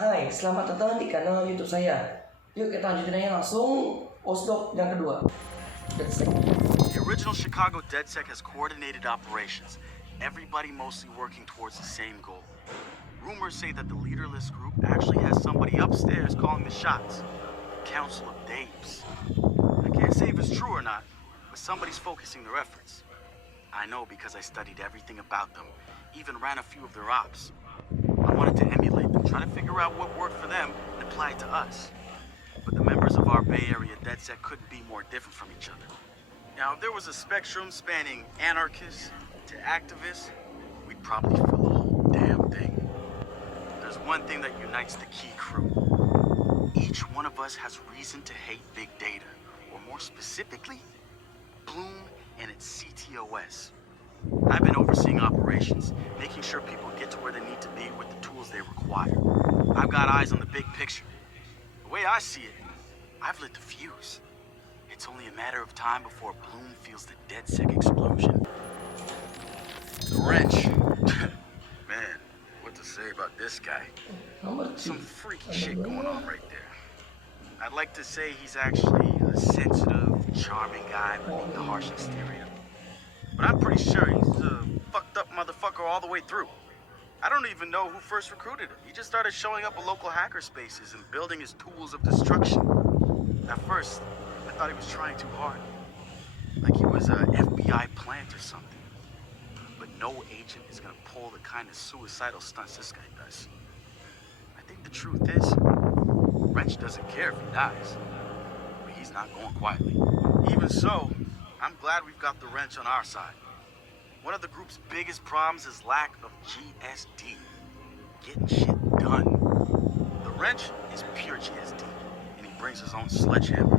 Hai, selamat datang di kanal YouTube saya. Yuk kita lanjutin aja langsung postdoc yang kedua. DedSec. The original Chicago DedSec has coordinated operations, everybody mostly working towards the same goal. Rumors say that the leaderless group actually has somebody upstairs calling the shots. Council of Daves. I can't say if it's true or not, but somebody's focusing their efforts. I know because I studied everything about them, even ran a few of their ops. I wanted to emulate them, try to figure out what worked for them and apply it to us. But the members of our Bay Area DedSec couldn't be more different from each other. Now, if there was a spectrum spanning anarchists to activists, we'd probably fill the whole damn thing. There's one thing that unites the key crew. Each one of us has reason to hate big data, or more specifically, Bloom and its CTOS. I've been overseeing operations, making sure people get to where they need to be with the tools they require. I've got eyes on the big picture. The way I see it, I've lit the fuse. It's only a matter of time before Bloom feels the DedSec explosion. The wrench. Man, what to say about this guy? Some freaky shit going on right there. I'd like to say he's actually a sensitive, charming guy beneath the harsh exterior. But I'm pretty sure he's a fucked up motherfucker all the way through. I don't even know who first recruited him. He just started showing up at local hacker spaces and building his tools of destruction. At first, I thought he was trying too hard. Like he was a FBI plant or something. But no agent is gonna pull the kind of suicidal stunts this guy does. I think the truth is, Wrench doesn't care if he dies. But he's not going quietly. Even so, I'm glad we've got the Wrench on our side. One of the group's biggest problems is lack of GSD. Getting shit done. The Wrench is pure GSD, and he brings his own sledgehammer.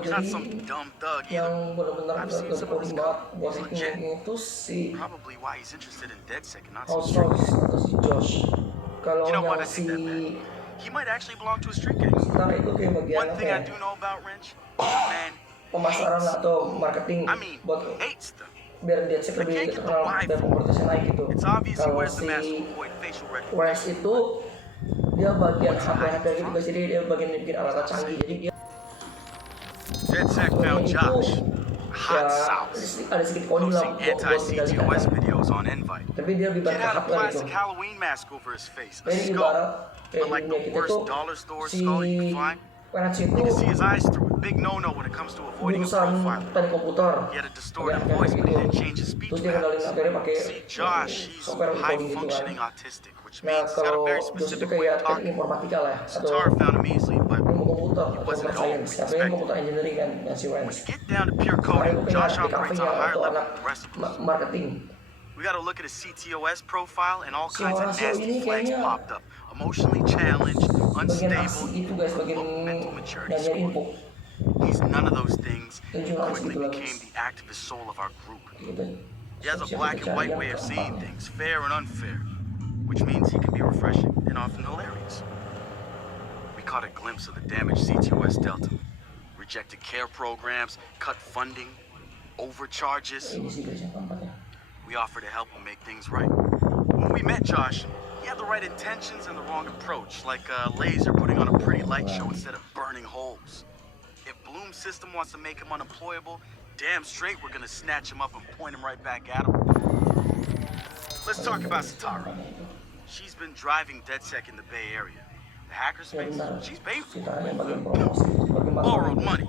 He's not some dumb thug either. I've seen some of his code. He's legit. Probably why he's interested in DedSec and not some street gang. You know what, I think that man, he might actually belong to a street gang. One thing I do know about Wrench, the man pemasaran atau marketing buat hates them. biar DedSec lebih terkenal dan popularitasnya naik gitu. Kalau si Wrench itu dia bagian hardware gitu guys, jadi dia bagian bikin alat canggih, jadi dia DedSec found Josh, hot sauce, posting anti-CTOS videos on Invite. Tapi dia lebih Kid banyak had a hardware plastic gitu. Halloween mask over his face, a Jadi skull, ibarat but like the kita worst tuh dollar store si skull you can find. Wrench You can see itu his eyes through. Big no-no when it comes to avoiding a jurusan profile. teknik komputer. He had a distorted voice, but he didn't change his speech Terus dia ngendalin patterns. akhirnya pakai See, Josh, he's software coding gitu kan. high-functioning autistic, which Nah means he's got a kalau very Josh itu specific kayak way of teknik talking. informatika lah atau Satar found him easily, but ilmu komputer atau wasn't computer at all science. Tapi komputer engineering kan yang si Wrench. get down to pure Kemarin coding, itu Josh kayak di operates on cafe-nya a higher atau level anak than the rest of us. marketing. We got to look at his CTOS profile, and all Si kinds of Horatio nasty ini flags kayaknya popped up. Emotionally challenged, bagian aksi unstable, itu guys, bagian low mental maturity nanya score. info He's none of those things. He jurnalis quickly gitu lah became guys. the activist soul of our group. Gitu. He has a Siap-siap black and white pencarian way of seeing keempatnya. things, fair and unfair, which means he can be refreshing and often hilarious. We caught a glimpse of the damaged CTOS Delta. Rejected care programs, cut funding, overcharges. Ini sih guys yang keempatnya. We offered to help him make things right. When we met Josh, he had the right intentions and the wrong approach, like a laser putting on a pretty light show instead of burning holes. If Bloom's system wants to make him unemployable, damn straight we're gonna snatch him up and point him right back at him. Let's talk about Satara. She's been driving DedSec in the Bay Area. The hackerspace, she's paid for Kita yang it. bagian promosi, bagian Borrowed marketing. money.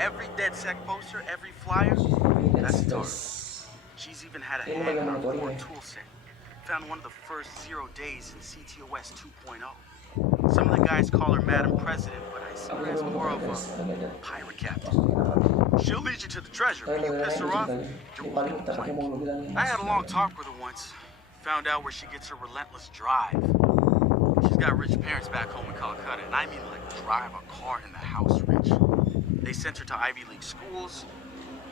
Every DedSec poster, every flyer, that's Satara. She's even had a hand in our core toolset. Found one of the first 0 days in CTOS 2.0. Some of the guys call her Madam President, but I see her as more of a pirate captain. She'll lead you to the treasure, but you piss her off, you're willing to play. I had a long talk with her once. Found out where she gets her relentless drive. She's got rich parents back home in Calcutta, and I mean like drive a car in the house rich. They sent her to Ivy League schools,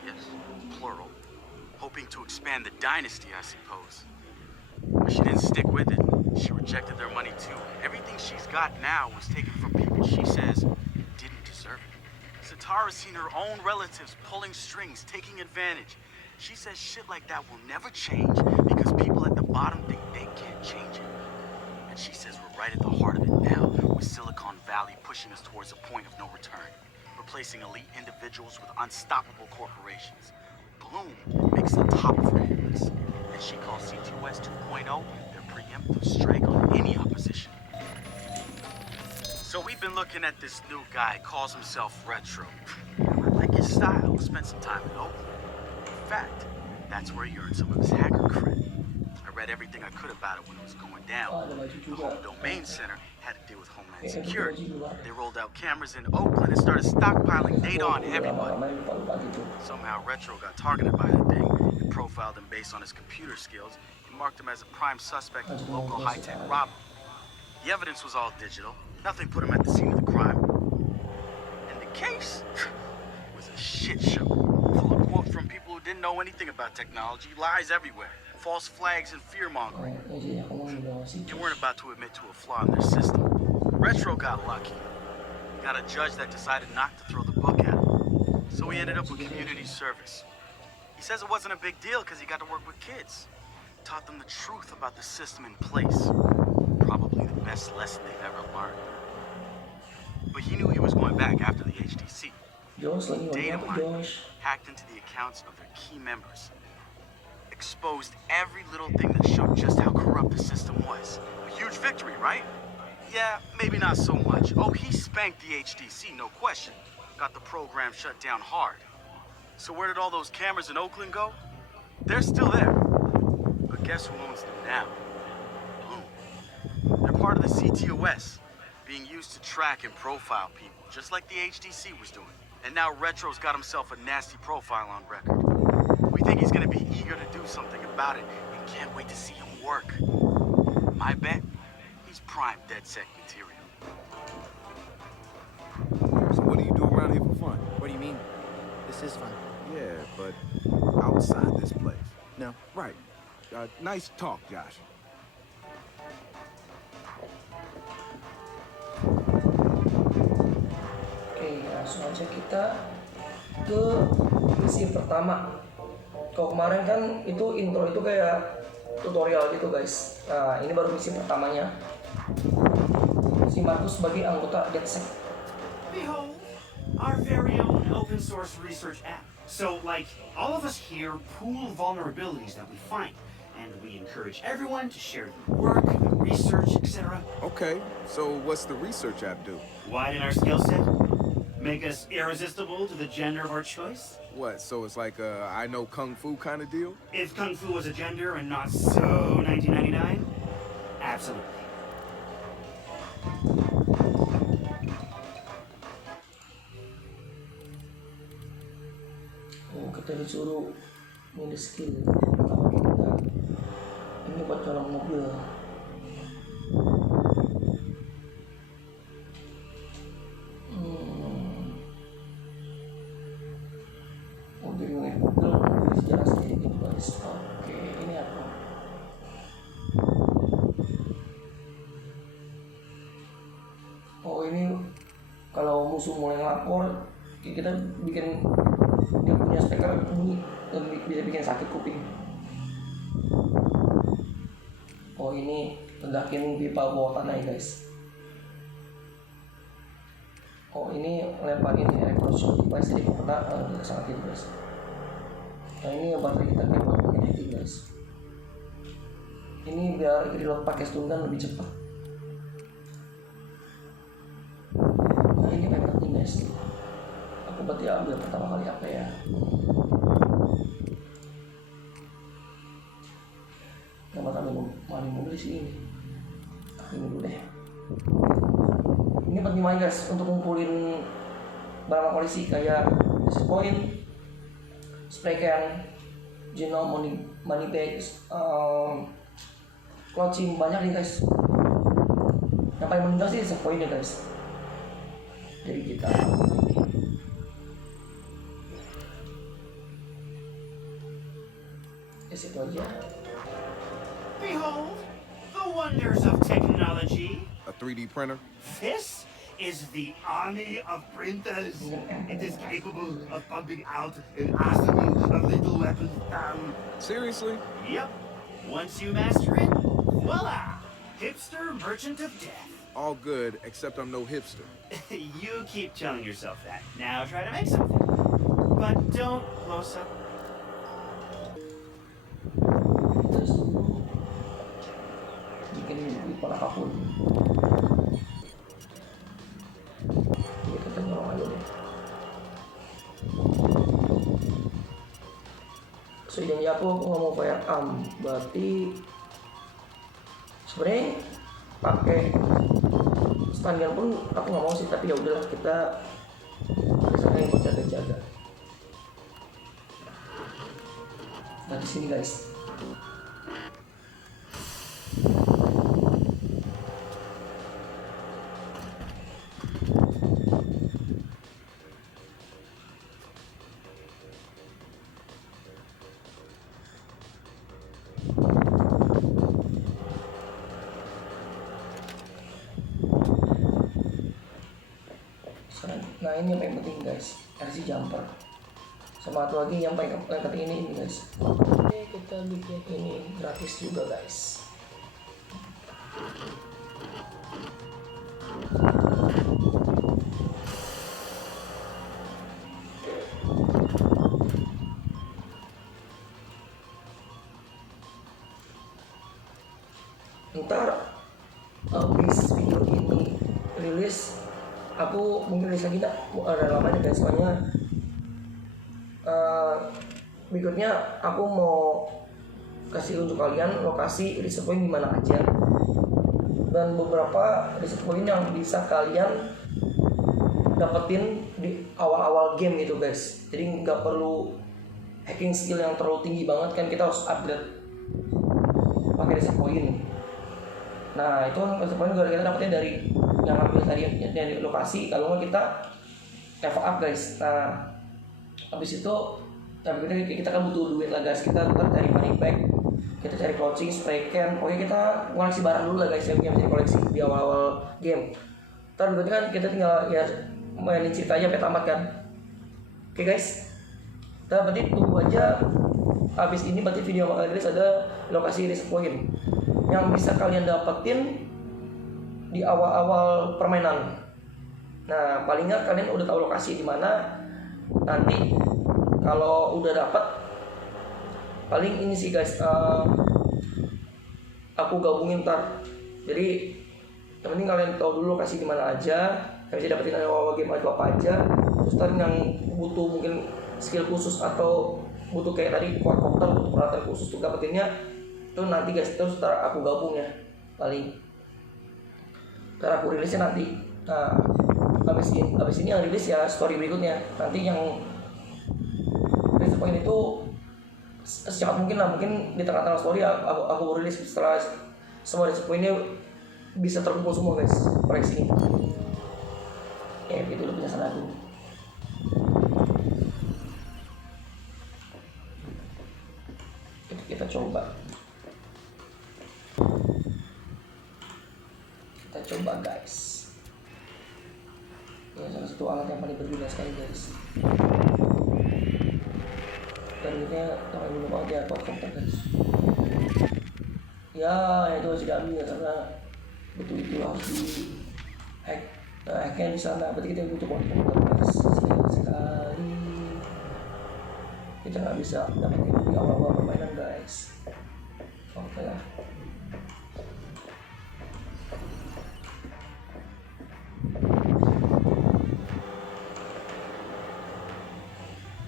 yes, plural, hoping to expand the dynasty, I suppose. But she didn't stick with it. She rejected their money too. Everything she's got now was taken from people she says didn't deserve it. Satara's seen her own relatives pulling strings, taking advantage. She says shit like that will never change because people at the bottom think they can't change it. And she says we're right at the heart of it now, with Silicon Valley pushing us towards a point of no return, replacing elite individuals with unstoppable corporations. Bloom makes the top of her list, and she calls CTOS 2.0 their preemptive strike on any opposition. So we've been looking at this new guy, calls himself Retro. I like his style, spent some time in Oakland. In fact, that's where he earned some of his hacker cred. I read everything I could about it when it was going down. The Home Domain Center had to deal with Homeland Security. They rolled out cameras in Oakland and started stockpiling data on everybody. Somehow Retro got targeted by the thing and profiled him based on his computer skills and marked him as a prime suspect in a local high-tech robbery. The evidence was all digital. Nothing put him at the scene of the crime. And the case was a shit show, full of quotes from people who didn't know anything about technology, lies everywhere, false flags and fear-mongering. They weren't about to admit to a flaw in their system. Retro got lucky. Got a judge that decided not to throw the book at him. So he ended up with community service. He says it wasn't a big deal because he got to work with kids. Taught them the truth about the system in place. Probably the best lesson they've ever learned. But he knew he was going back after the HTC. Data mined, hacked into the accounts of their key members. Exposed every little thing that showed just how corrupt the system was. A huge victory, right? Yeah, maybe not so much. Oh, he spanked the HTC, no question. Got the program shut down hard. So where did all those cameras in Oakland go? They're still there. But guess who owns them now? Bloom. They're part of the CTOS, being used to track and profile people, just like the HTC was doing. And now Retro's got himself a nasty profile on record. We think he's gonna be eager to do something about it and can't wait to see him work. My bet, he's prime DedSec material. So what do you do around here for fun? What do you mean? This is fun. Yeah, but outside this place. No. Right. Nice talk, Josh. Oke, langsung aja kita ke misi pertama. Kalau kemarin kan itu intro itu kayak tutorial gitu guys. Nah ini baru misi pertamanya. Si Markus sebagai anggota DedSec. Behold, our very own open source research app. So, like, all of us here pool vulnerabilities that we find, and we encourage everyone to share their work, research, etc. Okay, so what's the research app do? Widen our skill set, make us irresistible to the gender of our choice. What, so it's like a I know Kung Fu kind of deal? If Kung Fu was a gender and not so 1999, absolutely. Kita disuruh milih skill pertama kita ini buat colong mobil. Mobil ini mobil sejarah sendiri gitu guys. Oke, ini apa? Oh ini kalau musuh mulai ngelapor kita bikin dia punya speaker bunyi dan bisa bikin sakit kuping. Oh ini ledakin pipa bawah tanah ya guys. Oh ini lemparin electroshock device jadi kena sakit guys. Nah ini baterai kita kayak buat bikin hacking guys. Ini biar reload pakai stun gun lebih cepat. Nah ini paling penting guys. Aku berarti ambil pertama kali apa ya? Dapat ambil mobil sih ini. Ini dulu deh. Ini penting banget guys untuk ngumpulin barang polisi kayak access point, spray can, genome, money bags, clothing, banyak nih guys. Yang paling penting sih access point ya guys. Jadi kita itu aja. Behold, the wonders of technology. A 3D printer? This is the army of printers. It is capable of pumping out an arsenal of little weapons. Seriously? Yep. Once you master it, voila! Hipster merchant of death. All good, except I'm no hipster. You keep telling yourself that. Now try to make something. But don't close up. Terus bikin di apapun. Kita dorong aja deh. So janji aku nggak mau firearm, berarti sebenarnya pakai stun gun pun aku nggak mau sih, tapi ya udahlah kita misalnya yang buat jaga-jaga. Nah di sini guys. Nah ini yang paling penting guys, RC jumper. Sama satu lagi yang paling penting ini guys. Oke, kita bikin ini gratis juga guys. Ntar habis video ini rilis, aku mungkin rilis lagi ada lamanya guys, soalnya berikutnya aku mau kasih untuk kalian lokasi reset point di mana aja, dan beberapa reset point yang bisa kalian dapetin di awal-awal game gitu guys. Jadi nggak perlu hacking skill yang terlalu tinggi banget, kan kita harus upgrade pakai reset point. Nah itu reset point kita dapetin dari yang ambil tadi dari lokasi, kalau nggak kita level up guys. Nah habis itu tapi kita kan butuh duit lah guys, kita cari money bag, kita cari clothing, spray can, pokoknya kita koleksi barang dulu lah guys yang bisa koleksi di awal-awal game. Ntar berarti kan kita tinggal ya mainin cerita aja sampai tamat kan. Oke guys, kita berarti tunggu aja habis ini, berarti video bakal rilis ada lokasi reset point yang bisa kalian dapetin di awal-awal permainan. Nah paling nggak kalian udah tahu lokasi di mana. Nanti kalau udah dapat, paling ini sih guys, aku gabungin ntar. Jadi yang penting kalian tahu dulu lokasi di mana aja, yang bisa dapetin dari awal game itu apa aja. Terus ntar yang butuh mungkin skill khusus atau butuh kayak tadi quadcopter, butuh peralatan khusus untuk dapetinnya itu nanti guys. Terus ntar aku gabung ya, paling ntar aku rilisnya nanti. Nah habis ini yang rilis ya story berikutnya. Nanti yang reset point itu secepat mungkin lah, mungkin di tengah-tengah story aku rilis setelah semua reset point ini bisa terkumpul semua guys koleksi ini. Ya itu udah penjelasan aku. Kita coba guys. Ini salah satu alat yang paling berguna sekali guys. Dan ini paling guna banget ya quadcopter guys. Ya itu harus diambil ya, karena itu harus di hacknya di sana. Berarti kita butuh quadcopter guys. Sekali kita nggak bisa dapetin di awal-awal permainan guys. Oke lah.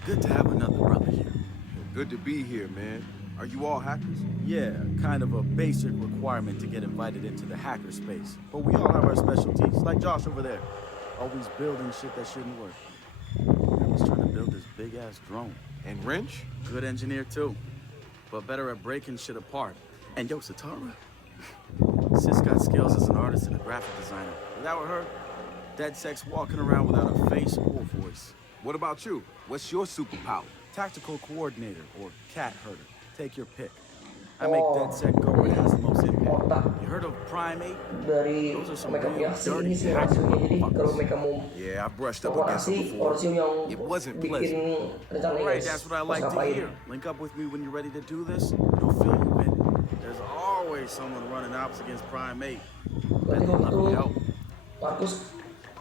Good to have another brother here. Good to be here, man. Are you all hackers? Yeah, kind of a basic requirement to get invited into the hacker space. But we all have our specialties, like Josh over there. Always building shit that shouldn't work. I was trying to build this big-ass drone. And Wrench? Good engineer, too. But better at breaking shit apart. And yo, Satara. Sis got skills as an artist and a graphic designer. Without her, DedSec's walking around without a face or voice. What about you? What's your superpower? Tactical coordinator or cat herder. Take your pick. I make DedSec go where it has the most impact. You heard of Primate? Dari mereka punya aksi ini sih Horatio-nya. Jadi kalau mereka mau Yeah, I brushed up pokok against it aksi, before. Horatio yang It wasn't bikin pleasant. rencana All right, guys. that's what I Harus like to ngapain. hear. Link up with me when you're ready to do this. It'll fill you in. There's always carry someone running ops against Prime 8. Berarti kalau gitu Markus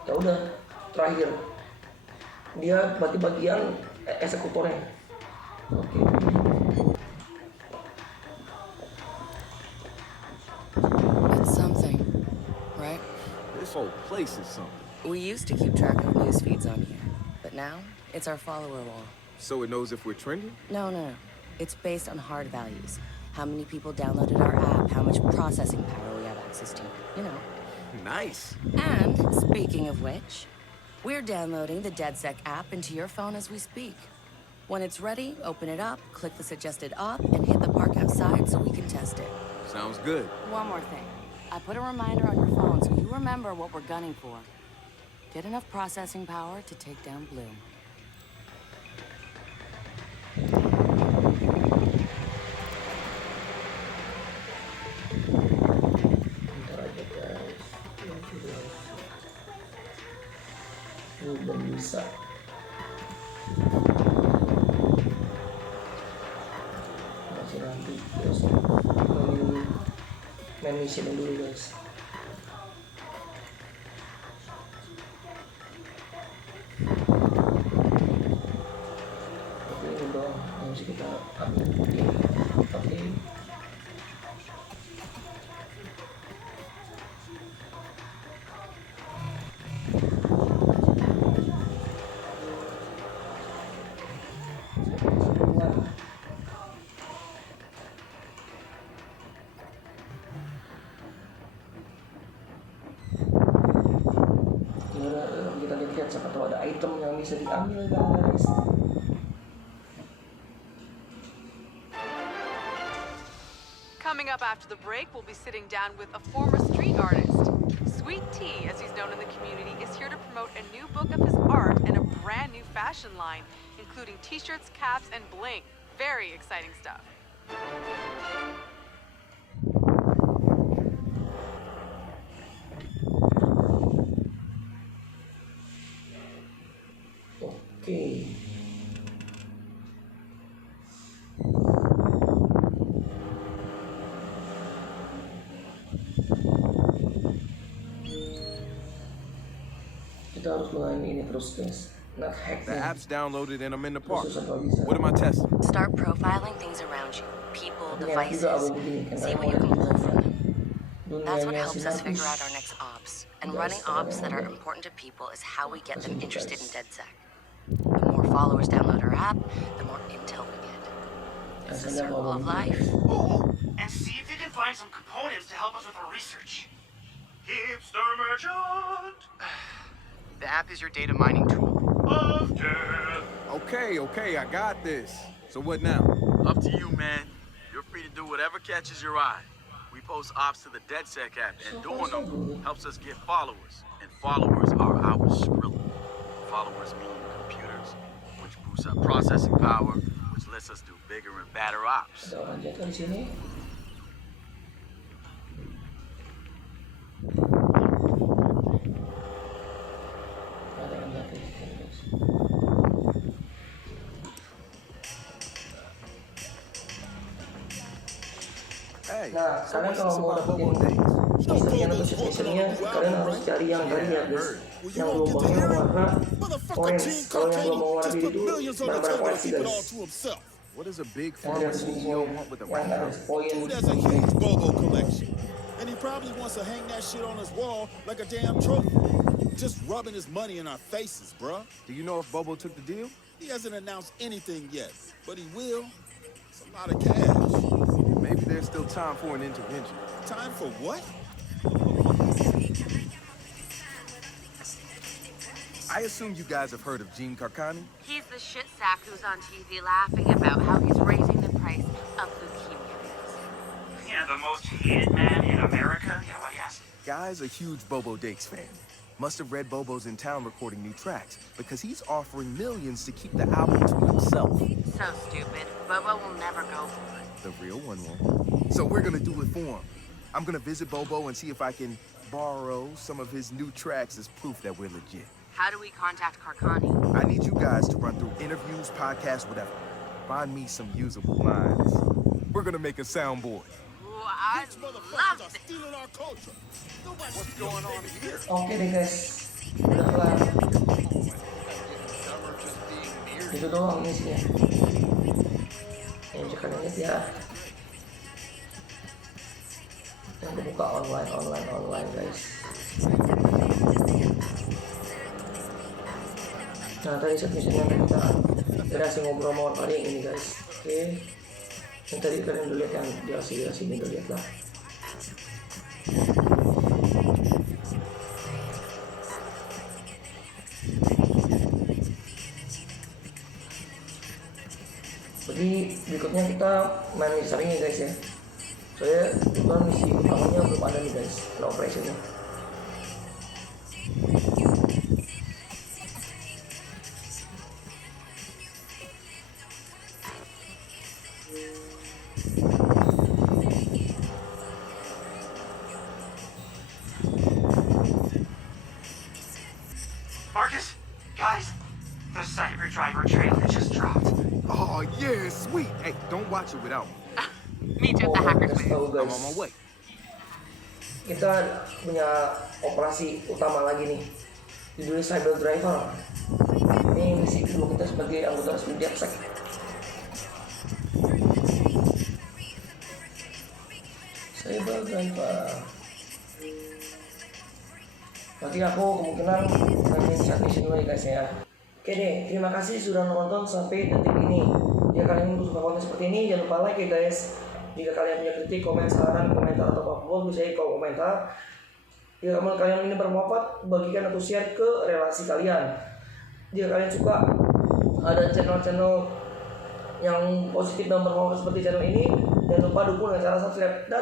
ya udah terakhir dia berarti bagian eksekutornya. Oke. It's something, right? This whole place is something. We used to keep track of news feeds on here, but now it's our follower wall. So it knows if we're trending? No. It's based on hard values. How many people downloaded our app, how much processing power we have access to, you know. Nice. And speaking of which, we're downloading the DedSec app into your phone as we speak. When it's ready, open it up, click the suggested op, and hit the park outside so we can test it. Sounds good. One more thing. I put a reminder on your phone so you remember what we're gunning for. Get enough processing power to take down Bloom. Bentar aja guys. Ini belum bisa. Masih nanti terus main mission dulu guys. Oke, ini dong yang mesti kita ambil. Oke. Kita lihat siapa tahu ada item yang bisa diambil guys. Coming up after the break, we'll be sitting down with a former street artist. Sweet Tea, as he's known in the community, is here to promote a new book of his art and a brand new fashion line, including t-shirts, caps, and bling. Very exciting stuff. Oke. Kita harus melakukan ini terus guys. Not hack. The app's downloaded and I'm in the park. Susah kalau bisa. What am I testing? Start profiling things around you. People, Ini aku juga devices. aku begini kan. See what you can pull from them. That's what Dunianya helps us figure out sinapis. our next ops. And running ops that are important to people is how we get them interested in DedSec. The more followers download our app, the more intel we get. It's the Rasanya circle kalau of begini. life. And see if you can find some components to help us with our research. Hipster merchant The app is your data mining tool. of death. Okay, I got this. So what now? Up to you, man. You're free to do whatever catches your eye. We post ops to the DedSec app, and doing them helps us get followers. And followers are our Skrilla. Followers mean computers, which boosts our processing power, which lets us do bigger and badder ops. Ada orang jatuh di sini. Ada orang jatuh di sini guys. Hey, Nah, so kalian what's kalau this mau about dapetin Bobo dates? misterinya atau misterinya, kalian harus cari yang dari ya guys. Yang gelombangnya warna orange. Kalau yang gelombang warna biru itu barang-barang koleksi guys. What does a big Yang pharma dari CEO want with a yang rat? harus poin. Dude has a huge Bobo collection. And he probably wants to hang that shit on his wall like a damn trophy. Just rubbing his money in our faces, bruh. Do you know if Bobo took the deal? He hasn't announced anything yet, but he will. It's a lot of cash. Maybe there's still time for an intervention. Time for what? I assume you guys have heard of Gene Carcani? He's the shit sack who's on TV laughing about how he's raising the price of leukemia. Yeah, the most hated man in America. Yeah, what yes. Guy's a huge Bobo Dakes fan. Must have read Bobo's in town recording new tracks because he's offering millions to keep the album to himself. So stupid. Bobo will never go for it. The real one won't. So we're gonna do it for him. I'm gonna visit Bobo and see if I can borrow some of his new tracks as proof that we're legit. How do we contact Carcani? I need you guys to run through interviews, podcasts, whatever. Find me some usable lines. We're gonna make a soundboard. Ooh, Rich motherfuckers are stealing our culture. What's going on here? Oke deh guys, udah kelar. Itu doang isinya. Yang jangan ingat ya. Yang kebuka online guys. Nah tadi submission yang kita berhasil ngobrol mau kali ini guys. Oke. Yang tadi kalian udah lihat yang DLC ini udah lihat lah. Jadi berikutnya kita main misteri guys ya. Soalnya bukan misi utamanya belum ada nih guys, ada operationnya. Marcus, guys, the cyber driver trailer just dropped. Oh, yeah, sweet. Hey, don't watch it without me. Me too, the hackers Kasih tahu I'm guys. on my way. Kita punya operasi utama lagi nih, judulnya cyber driver. Ini misi kedua kita sebagai anggota resmi DedSec. Cyber driver. Nanti aku kemungkinan main satu mission dulu ya guys ya. Oke deh, terima kasih sudah nonton sampai detik ini. Jika kalian suka konten seperti ini, jangan lupa like ya guys. Jika kalian punya kritik, komen, saran, komentar atau apapun, bisa di kolom komentar. Jika kalian ini bermanfaat, bagikan atau share ke relasi kalian. Jika kalian suka ada channel-channel yang positif dan bermanfaat seperti channel ini, jangan lupa dukung dengan cara subscribe dan